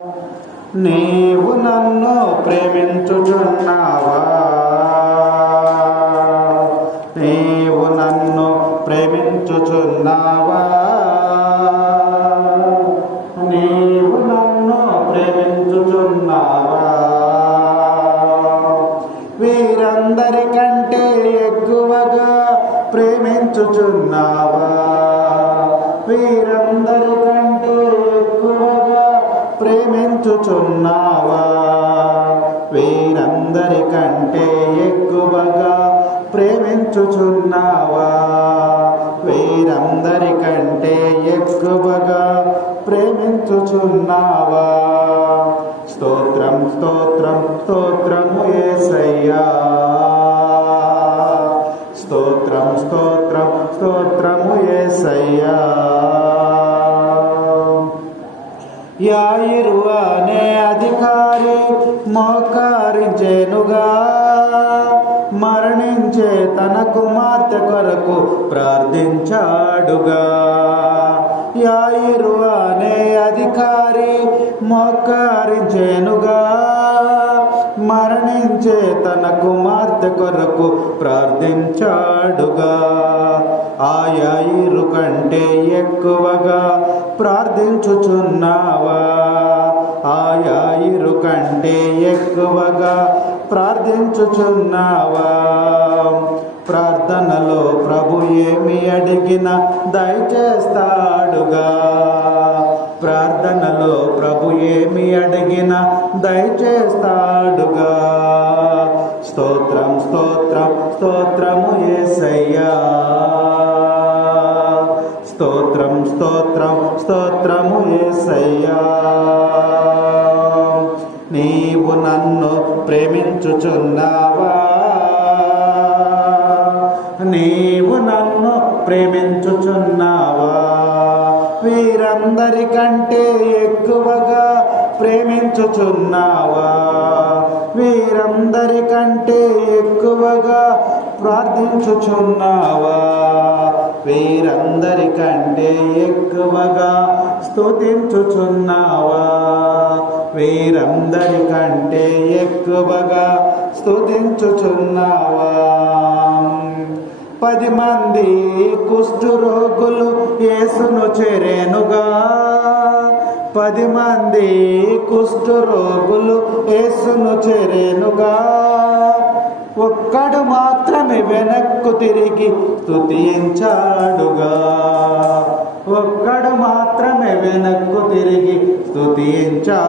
నీవు నన్ను ప్రేమించుచున్నావా? నీవు నన్ను ప్రేమించుచున్నావా? నీవు నన్ను ప్రేమించుచున్నావా? వీరందరికంటే ఎక్కువగా ప్రేమించుచున్నావా? వీరందరికంటే ఎక్కువగా ప్రేమించుచున్నావా? వీరందరికంటే ఎక్కువగా ప్రేమించుచున్నావా? వీరందరికంటే ఎక్కువగా ప్రేమించుచున్నావా? స్తోత్రం స్తోత్రం స్తోత్రము యేసయ్యా. స్తోత్రం స్తోత్రం స్తోత్రము యేసయ్యా. యాయిరు అనే అధికారి మోకరించెనుగా, మరణించే తన కుమార్తె కొరకు ప్రార్థించాడుగా. యాయిరు అనే అధికారి మోకరించెనుగా, మరణించే తన కుమార్తె కొరకు ప్రార్థించాడుగా. ఆ యాయిరు కంటే ఎక్కువగా ప్రార్థించుచున్నావా? ఆ యాయిరు కంటే ఎక్కువగా ప్రార్థించుచున్నావా? ప్రార్థనలో ప్రభు ఏమి అడిగినా దయచేస్తాడుగా. ప్రార్థనలో ప్రభు ఏమి అడిగినా దయచేస్తాడుగా. స్తోత్రం స్తోత్రం స్తోత్రము యేసయ్యా. స్తోత్రం స్తోత్రం స్తోత్రము యేసయ్యా. నీవు నన్ను ప్రేమించుచున్నావా? నీవు నన్ను ప్రేమించుచున్నావా? వీరందరికంటే ఎక్కువగా ప్రేమించుచున్నావా? వీరందరికంటే ఎక్కువగా ప్రార్థించుచున్నావా? వీరందరికంటే ఎక్కువగా స్తుతించుచున్నావా? వీరందరికంటే ఎక్కువగా స్తుతించుచున్నావా? 10 మంది కుష్ఠరోగులు యేసును చేరెనుగా. 10 మంది కుష్ఠరోగులు యేసును చేరెనుగా. ఒక్కడు మాత్రమే వెనక్కు తిరిగి స్తుతించాడుగా. ఒక్కడు మాత్రమే వెనక్కు తిరిగి స్తుతించాడు.